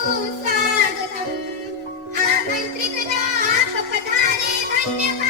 स्वागतम् आमन्त्रितदा पधारे धन्यवाद।